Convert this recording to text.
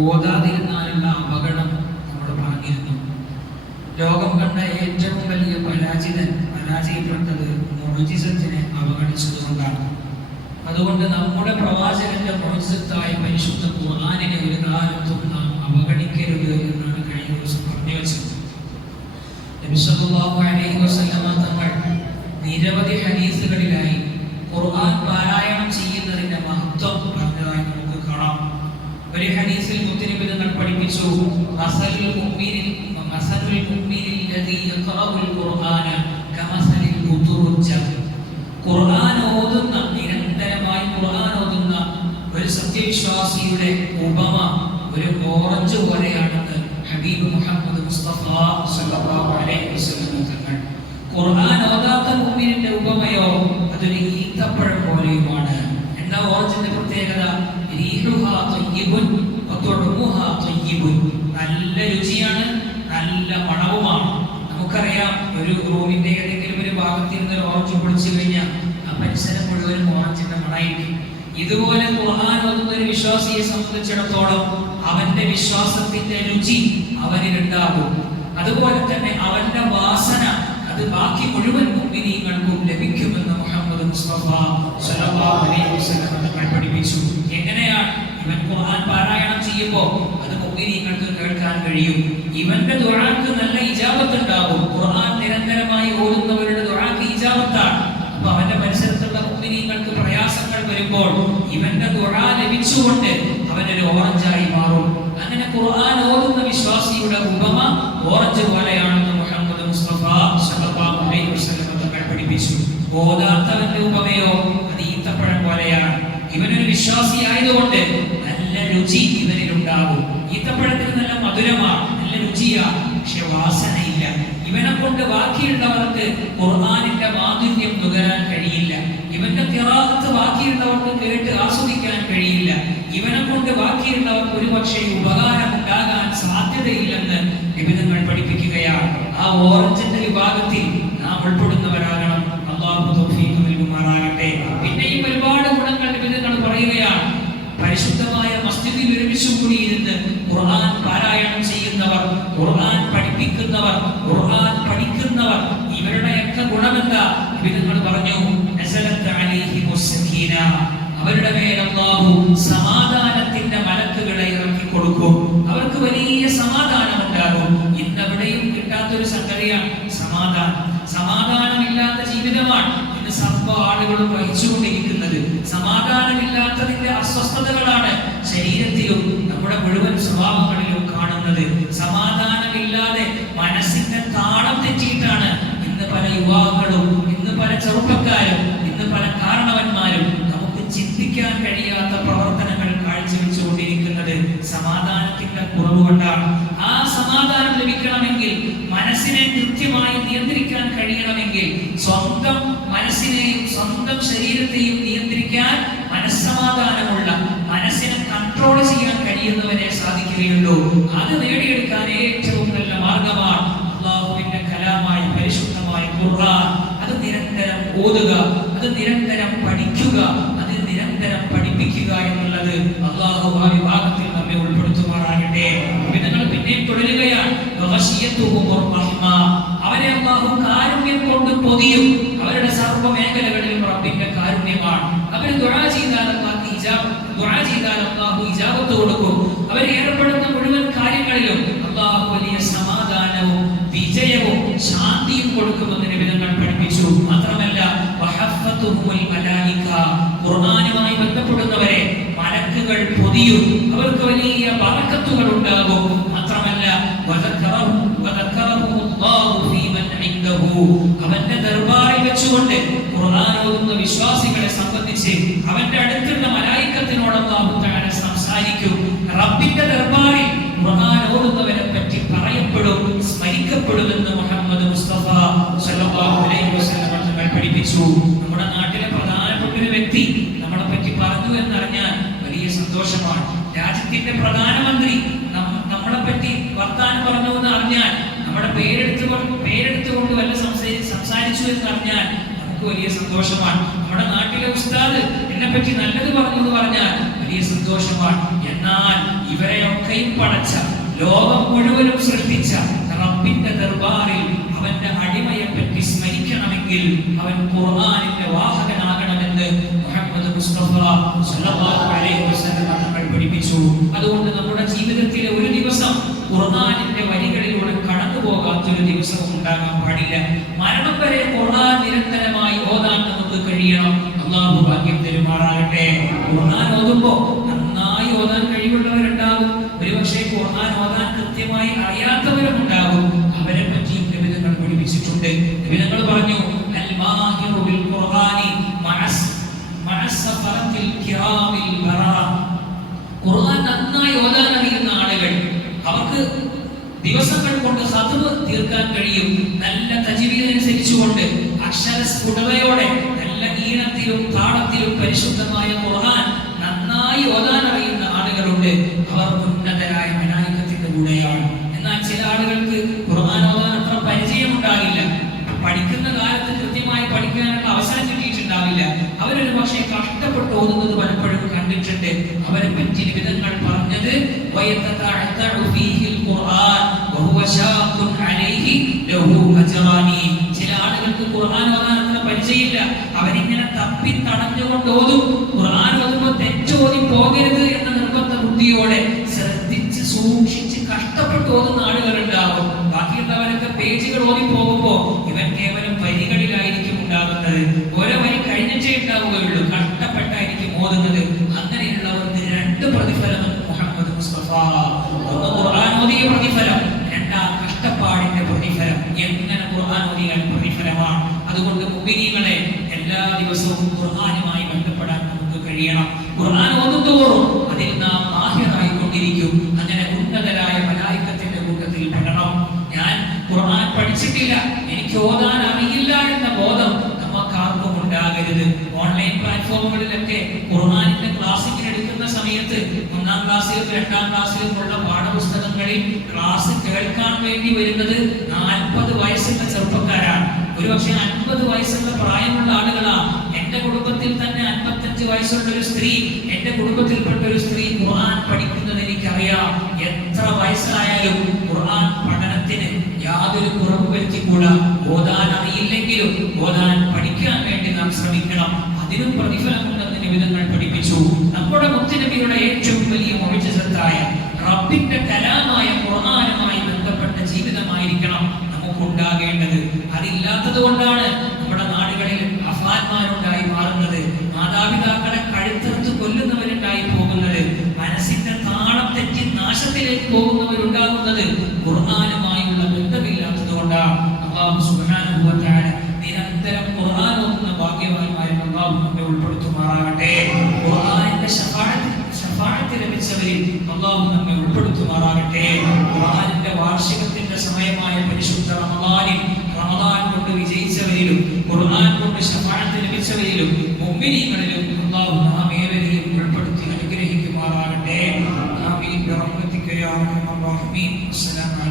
ഓതാതിരുന്നാലുള്ള അപകടം നമ്മൾ പറഞ്ഞിരുന്നു. ലോകം കണ്ട ഏറ്റവും വലിയ പരാജയപ്പെട്ടത് മുഅ്ജിസത്തിനെ അവഗണിച്ചതുകൊണ്ടാണ്. അതുകൊണ്ട് നമ്മുടെ പ്രവാചകന്റെ മുഅ്ജിസത്തായ പരിശുദ്ധ ഖുർആനിനെ ഒരു കാലത്തും നാം അവഗണിക്കരുത് എന്നാണ് കഴിഞ്ഞ ദിവസം പറഞ്ഞു വെച്ചത്. നബി സല്ലല്ലാഹു അലൈഹി വസല്ലമ തങ്ങൾ നിരവധി ഹദീസുകളിലായി ഖുർആൻ പാരായണം ചെയ്യുന്നതിന്റെ മഹത്വം പറഞ്ഞതായി നമുക്ക് കാണാം. ഒരു ഹദീസിൽ മുത്തനബി തങ്ങൾ പഠിപ്പിച്ചു, മസലുൽ മുഅ്മിനിൽ ലദീ യഖറഉൽ ഖുർആന കമസലിൽ ഉതുറുജ. ഖുർആൻ ഓതുന്ന, നിരന്തരമായി ഖുർആൻ ഓതുന്ന ഒരു സത്യവിശ്വാസിയുടെ ഉപമ ഒരു ഓറഞ്ച് പോലെയാണെന്ന് ഹബീബ് മുഹമ്മദ് മുസ്തഫ സല്ലല്ലാഹു അലൈഹി വസല്ലം തങ്ങൾ. ഖുർആൻ ഓതാത്ത മുഅ്മിനിന്റെ ഉപമയോ അതൊരു ഈത്തപ്പഴം പോലെയുമാണ്. എന്താ ഓറഞ്ചിന്റെ പ്രത്യേകത? റീഹുഹാ തയ്യിബുൻ വതുഅമുഹാ തയ്യിബുൻ. നല്ല രുചിയാണ്, നല്ല മണവുമാണ്. നമുക്കറിയാം, ഒരു റൂമിന്റെ ഏതെങ്കിലും ഒരു ഭാഗത്ത് നിന്ന് ഒരു ഓറഞ്ച് പൊളിച്ചു കഴിഞ്ഞാൽ ആ പരിസരം മുഴുവനും ഓറഞ്ചിന്റെ മണമായിരിക്കും. ഇതുപോലെ ഖുർആൻ ഓതുന്ന ഒരു വിശ്വാസിയെ സംബന്ധിച്ചിടത്തോളം അവന്റെ വിശ്വാസത്തിന്റെ രുചി അവനിലുണ്ടാകും. അതുപോലെ തന്നെ അവന്റെ വാസന അത് ബാക്കി മുഴുവൻ മുഅ്മിനീങ്ങൾക്കും ലഭിക്കുമെന്ന് മുഹമ്മദ് മുസ്തഫ സല്ലല്ലാഹു അലൈഹി വസല്ലം തങ്ങൾ പഠിപ്പിച്ചു. എങ്ങനെയാണ്? ഇവൻ ഖുർആൻ പാരായണം ചെയ്യുമ്പോൾ അത് മുഅ്മിനീങ്ങൾക്ക് കേൾക്കാൻ കഴിയും. ഇവന്റെ ദുആക്ക് നല്ല ഇജാബത്ത് ഉണ്ടാകും. ഖുർആൻ നിരന്തരമായി ഓതുന്നവരുടെ ദുആക്ക് ഇജാബത്താണ്. അപ്പോൾ അവന്റെ പരിസരത്തുള്ള മുഅ്മിനീങ്ങൾക്ക് പ്രയാസങ്ങൾ വരുമ്പോൾ ഇവന്റെ ദുആ ലഭിച്ചുകൊണ്ട് അവനൊരു ഓറഞ്ചായി മാറും. അങ്ങനെ ഖുർആൻ ഓതുന്ന വിശ്വാസിയുടെ ഉപമ ഓറഞ്ച് പോലെയാണെന്ന് മുഹമ്മദ് മുസ്തഫ സല്ലല്ലാഹു അലൈഹി വസല്ലം തങ്ങൾ പഠിപ്പിച്ചു. ഓതാത്തവന്റെ ഉപമയോ അത് ഈത്തപ്പഴം പോലെയാണ്. ഇവനൊരു വിശ്വാസി ആയതുകൊണ്ട് നല്ല രുചി ഇവനിലുണ്ടാകും. ഈത്തപ്പഴത്തിന് നല്ല മധുരമാണ്, നല്ല രുചിയാണ്, പക്ഷെ വാസനയില്ല. ഇവനെ കൊണ്ട് ബാക്കിയുള്ളവർക്ക് ഖുർആനിന്റെ മാധുര്യം നുകരാൻ കഴിയില്ല. ഇവന്റെ ഖിറാഅത്ത് ബാക്കിയുള്ളവർക്ക് കേട്ട് ആസ്വദിക്കാൻ കഴിയില്ല. ഇവനെ കൊണ്ട് ബാക്കിയുള്ളവർക്ക് ഒരുപക്ഷെ ഉപകാരം ഉണ്ടാകാൻ സാധ്യതയില്ലെന്ന് നിബിധങ്ങൾ പഠിപ്പിക്കുകയാണ്. ആ ഓറഞ്ചിന്റെ വിഭാഗത്തിൽ നാം ഉൾപ്പെടുന്നവരാകണം. അല്ലാഹു തൗഫീഖ് നൽകുമാറാകട്ടെ. പിന്നെയും ഒരുപാട് ഗുണങ്ങൾ നിബിധങ്ങൾ പറയുകയാണ്. പരിശുദ്ധമായ മസ്ജിദിൽ ഒരുമിച്ച് കൂടിയിരുന്ന് ഖുർആൻ പാരായണം ചെയ്യുന്നവർ, ഖുർആൻ പഠിപ്പിക്കുന്നവർ, ഖുർആൻ പഠിക്കുന്നവർ, ഇവരുടെയൊക്കെ ഗുണമെന്താ? നിബിധങ്ങൾ പറഞ്ഞു, നസലത്ത് അലൈഹിമുസ് സകീന. അവരുടെ മേൽ അല്ലാഹു സമാധാനത്തിന്റെ മലക്കുകളെ ഇറക്കി കൊടുക്കും. അവർക്ക് വലിയ സമാധാനം ഉണ്ടാകും. ഇന്നെവിടെയും കിട്ടാത്തൊരു സംഗതിയാണ് സമാധാനം. സമാധാനമില്ലാത്ത ജീവിതമാണ് ഇന്ന് സർവ്വ ആളുകളും വഹിച്ചുകൊണ്ടിരിക്കുന്നത്. സമാധാനമില്ലാത്തതിന്റെ അസ്വസ്ഥതകളാണ് ശരീരത്തിലും നമ്മുടെ മുഴുവൻ സ്വഭാവങ്ങളിലും കാണുന്നത്. സമാധാനമില്ലാതെ മനസ്സിന്റെ താളം തെറ്റിയിട്ടാണ് ഇന്ന് പല യുവാക്കളും, ഇന്ന് പല ചെറുപ്പക്കാരും, ഇന്ന് പല കാരണവന്മാരും ചിന്തിക്കാൻ കഴിയാത്ത പ്രവർത്തനങ്ങൾ കാഴ്ചവെച്ചുകൊണ്ടിരിക്കുന്നത്. സമാധാനത്തിന്റെ കുറവ് കൊണ്ടാണ്. ആ സമാധാനം ലഭിക്കണമെങ്കിൽ, മനസ്സിനെ കൃത്യമായി നിയന്ത്രിക്കാൻ കഴിയണമെങ്കിൽ, സ്വന്തം മനസ്സിനെയും സ്വന്തം ശരീരത്തെയും നിയന്ത്രിക്കാൻ മനസ്സമാധാനമുള്ള, മനസ്സിനെ കൺട്രോൾ ചെയ്യാൻ കഴിയുന്നവരെ സാധിക്കുകയുള്ളൂ. അത് നേടിയെടുക്കാൻ ഏറ്റവും നല്ല മാർഗമാണ് അല്ലാഹുവിന്റെ കലാമായി പരിശുദ്ധമായ ഖുർആൻ. അത് നിരന്തരം ഓതുക, അത് നിരന്തരം പഠിക്കുക, അത് നിരന്തരം പഠിപ്പിക്കുക എന്നുള്ളത് അല്ലാഹു ആ വിഭാഗത്തിൽ നമ്മെ ഉൾപ്പെടുത്തുമാറാകട്ടെ. നിങ്ങൾ പിന്നെ തുടരുകയാണ്. അവരെ അല്ലാഹു കാരുണ്യം കൊണ്ട് പൊതിയും. അവരുടെ സർവ്വ മേഖലകളിലും റബ്ബിന്റെ കാരുണ്യമാണ്. അവർ ദുആ ചെയ്താൽ അല്ലാഹു ഇജാബത്ത് കൊടുക്കും. അവർ ഏർപ്പെടുന്ന മുഴുവൻ കാര്യങ്ങളിലും അല്ലാഹു വലിയ സമാധാനവും വിജയവും ശാന്തിയും കൊടുക്കുമെന്ന് നിബിധങ്ങൾ പഠിപ്പിച്ചു. മാത്രമല്ല, ഖുർആനുമായി ബന്ധപ്പെടുന്നവരെ മലക്കുകൾ പൊതിയും. അവർക്ക് വലിയ ബറക്കത്തുകൾ ഉണ്ടാകും. മാത്രമല്ല, അവന്റെ ദർബാറിൽ വെച്ചുകൊണ്ട് ഖുർആൻ ഓതുന്ന വിശ്വാസികളെ സംബന്ധിച്ച് അവന്റെ അടുത്തുള്ള മലായിക്കത്തിനോട് അല്ലാഹു തആല സംസാരിക്കും. റബ്ബിന്റെ ദർബാറിൽ ഖുർആൻ ഓതുന്നവരെ പറ്റി പറയപ്പെടും, സ്മരിക്കപ്പെടുമെന്ന് മുഹമ്മദ് മുസ്തഫ സല്ലല്ലാഹു അലൈഹി വസല്ലം തങ്ങൾ പഠിപ്പിച്ചു. നമ്മുടെ നാട്ടിലെ പ്രധാനപ്പെട്ട ഒരു വ്യക്തി നമ്മളെ പറ്റി പറഞ്ഞു എന്നറിഞ്ഞാൽ വലിയ സന്തോഷമാണ്. രാജ്യത്തിന്റെ പ്രധാനമന്ത്രി നമ്മളെ പറ്റി വർത്താനം പറഞ്ഞു എന്ന് അറിഞ്ഞാൽ, നമ്മുടെ പേരെടുത്തുകൊണ്ട് വല്ല സംസാരിച്ചു എന്ന് അറിഞ്ഞാൽ നമുക്ക് വലിയ സന്തോഷമാണ്. നമ്മുടെ നാട്ടിലെ ഉസ്താദ് എന്നെ പറ്റി നല്ലത് പറഞ്ഞു എന്ന് പറഞ്ഞാൽ വലിയ സന്തോഷമാണ്. എന്നാൽ ഇവരെയൊക്കെയും പടച്ച, ലോകം മുഴുവനും സൃഷ്ടിച്ച റബ്ബിന്റെ ദർബാറിൽ അവന്റെ അടിമയെ പറ്റി സ്മരിക്കണമെങ്കിൽ അവൻ ഖുർആനിന്റെ വാഹകനാകണമെന്ന് മുഹമ്മദ് മുസ്തഫ സല്ലല്ലാഹു അലൈഹി വസല്ലം തങ്ങൾ പഠിപ്പിച്ചു. അതുകൊണ്ട് നമ്മുടെ ജീവിതത്തിലെ ഒരു ദിവസം ഖുർആനിന്റെ വരികളിലൂടെ കടന്നു പോകാത്തൊരു ദിവസവും ഉണ്ടാകാൻ പാടില്ല. മരണം വരെ ഖുർആൻ നിരന്തരമായി ഓതാൻ നമുക്ക് കഴിയണം. അല്ലാഹു ഭാഗ്യം തരുമാറാകട്ടെ. ഖുർആൻ ഓതുമ്പോൾ നന്നായി ഓതാൻ കഴിവുള്ളവരുണ്ടാകും, ഒരുപക്ഷെ ഖുർആൻ ഓതാൻ കൃത്യമായി അറിയാത്തവരും ഉണ്ടാകും. അവരെ പറ്റി നബിതങ്ങൾ പഠിപ്പിച്ചിട്ടുണ്ട്. നബിതങ്ങൾ പറഞ്ഞു, അൽ മാഹിറു ബിൽ ഖുർആനി മഅസ്സഫറത്തിൽ കിറാമിൽ ബറാ. ഖുർആൻ നന്നായി ഓതാൻ അറിയുന്ന ആളുകൾ, അവർക്ക് ദിവസങ്ങൾ കൊണ്ട് ഖത്മ് തീർക്കാൻ കഴിയും. നല്ല തജ്വീദ് അനുസരിച്ചുകൊണ്ട് അക്ഷരസ്ഫുടതയോടെ നല്ല ഈണത്തിലും താളത്തിലും പരിശുദ്ധമായ ഖുർആൻ നന്നായി ഓതാൻ അറിയുന്ന ആളുകളുണ്ട്. അവർ ഉന്നതരായ മലായികത്തിന്റെ കൂടെയാണ്. എന്നാൽ ചില ആളുകൾക്ക് ഖുർആൻ ഓതാൻ അത്ര പരിചയമുണ്ടാകില്ല, പഠിക്കുന്ന കാലത്ത് കൃത്യമായി പഠിക്കാനുള്ള അവസരം കിട്ടിയിട്ടുണ്ടാവില്ല. അവരൊരു പക്ഷേ കഷ്ടപ്പെട്ട് ഓതുന്നത് പലപ്പോഴും കണ്ടിട്ടുണ്ട്. അവരെ പറ്റി വിധങ്ങൾ പറഞ്ഞത്, ചില ആളുകൾക്ക് ഖുർആൻ ഓതാൻ അത്ര പരിചയമില്ല, അവരിങ്ങനെ തപ്പി തടഞ്ഞുകൊണ്ട് ഓതും. ഖുർആൻ ഓതുമ്പോൾ തെറ്റോതി പോകരുത് എന്ന നിർബന്ധ ബുദ്ധിയോടെ ശ്രദ്ധിച്ച് സൂക്ഷിച്ച് കഷ്ടപ്പെട്ട് ഓതുന്ന ആളുകളുണ്ടാകും. ബാക്കിയുള്ളവരൊക്കെ പേജുകൾ ഓതി പോകുമ്പോ ഇവൻ കേവലം വരികളിലായിരിക്കും ഉണ്ടാകുന്നത്. ഓരോ വരി കഴിഞ്ഞിട്ടേ ഉണ്ടാവുകയുള്ളൂ, കഷ്ടപ്പെട്ടായിരിക്കും ഓതുന്നത്. അങ്ങനെയുള്ളവർക്ക് രണ്ട് പ്രതിഫലം മുഹമ്മദ് മുസ്തഫ. ഒന്ന് ഖുർആൻ ഓതിയ പ്രതിഫലം, രണ്ടാം കഷ്ടപ്പാടിന്റെ പ്രതിഫലം. എങ്ങനെ ഖുർആൻ ഓതിയാൽ പ്രതിഫലമാണ്. അതുകൊണ്ട് മുഅ്മിനീങ്ങളെ, എല്ലാ ദിവസവും ഖുർആനുമായി ബന്ധപ്പെടാൻ നമുക്ക് കഴിയണം. ഖുർആൻ ഓതുന്തോറും അതിൽ നാം മാഹിറായിക്കൊണ്ടിരിക്കും. അങ്ങനെ ഉന്നതരായ മലായികത്തിന്റെ കൂട്ടത്തിൽ പെടണം. ഞാൻ ഖുർആൻ പഠിച്ചിട്ടില്ല, എനിക്ക് ഓതാൻ അറിയില്ല എന്ന ബോധം നമുക്കാർക്കും ഉണ്ടാകരുത്. ഓൺലൈൻ പ്ലാറ്റ്ഫോമുകളിലൊക്കെ ഖുർആനിന്റെ ക്ലാസ്സിന് എടുക്കുന്ന സമയത്ത് 1-ാം ക്ലാസ്സിലും 2-ാം ക്ലാസ്സിലും ഉള്ള പാഠപുസ്തകങ്ങളിൽ ക്ലാസ് കേൾക്കാൻ വേണ്ടി വരുന്നത് 40 വയസ്സുള്ള ചെറുപ്പക്കാരാണ്. ഒരുപക്ഷെ 50 വയസ്സുള്ള പ്രായമുള്ള ആളുകളാണ്. എന്റെ കുടുംബത്തിൽ തന്നെ 55 വയസ്സുള്ള ഒരു സ്ത്രീ, എന്റെ കുടുംബത്തിൽപ്പെട്ട ഒരു സ്ത്രീ ഖുർആൻ പഠിക്കുന്നത് എനിക്കറിയാം. എത്ര വയസ്സായാലും ഖുർആൻ പഠനത്തിന് യാതൊരു കുറവ് വരുത്തിക്കൂടാ. ഓതാൻ അറിയില്ലെങ്കിലും ഓതാൻ പഠിക്കാൻ വേണ്ടി നാം ശ്രമിക്കണം. അതിനും പ്രതിഫലമുണ്ടെന്ന് നിബിധങ്ങൾ പഠിപ്പിച്ചു. നമ്മുടെ മുത്തുനബിയുടെ ഏറ്റവും വലിയ മുഅ്ജിസത്തായ റബ്ബിന്റെ കലാമായ ഖുർആനുമായി ബന്ധപ്പെട്ട ജീവിതമായിരിക്കണം നമുക്കുണ്ടാകേണ്ടത്. അതില്ലാത്തത് കൊണ്ടാണ് നമ്മുടെ നാടുകളിൽ അഫാന്മാരുണ്ടായി മാറുന്നത്, മാതാപിതാക്കളെ കഴുത്തറുത്ത് കൊല്ലുന്നവരുണ്ടായി പോകുന്നത്, മനസ്സിന്റെ താളം തെറ്റി നാശത്തിലേക്ക് പോകുന്നവരുണ്ടാകുന്നത് ഖുർആനുമായുള്ള ബന്ധമില്ലാത്തത് കൊണ്ടാണ്. അല്ലാഹു സുബ്ഹാനഹു വ തആല നിരന്തരം ഖുർആൻ ഓതുന്ന ഭാഗ്യവാന്മാരിൽ അല്ലാഹു നമ്മെ ഉൾപ്പെടുത്തുമാറാകട്ടെ. ഖുർആനിന്റെ ശഫാഅത്ത് ലഭിച്ചവരിൽ അല്ലാഹു നമ്മെ ഉൾപ്പെടുത്തുമാറാകട്ടെ. ഖുർആനിന്റെ വാർഷികത്തിന്റെ സമയമായ പരിശുദ്ധ റമദാനിൽ റമദാൻ കൊണ്ട് വിജയിച്ചവരിലും ഖുർആൻ കൊണ്ട് ശഫാഅത്ത് ലഭിച്ചവരിലും മുഅ്മിനീങ്ങളിലും അല്ലാഹു നാം ഏവരെയും ഉൾപ്പെടുത്തി അനുഗ്രഹിക്കുമാറാകട്ടെ. ആമീൻ ബിറഹ്മതിക യാ അർഹമർ റഹീമീൻ. അസ്സലാമു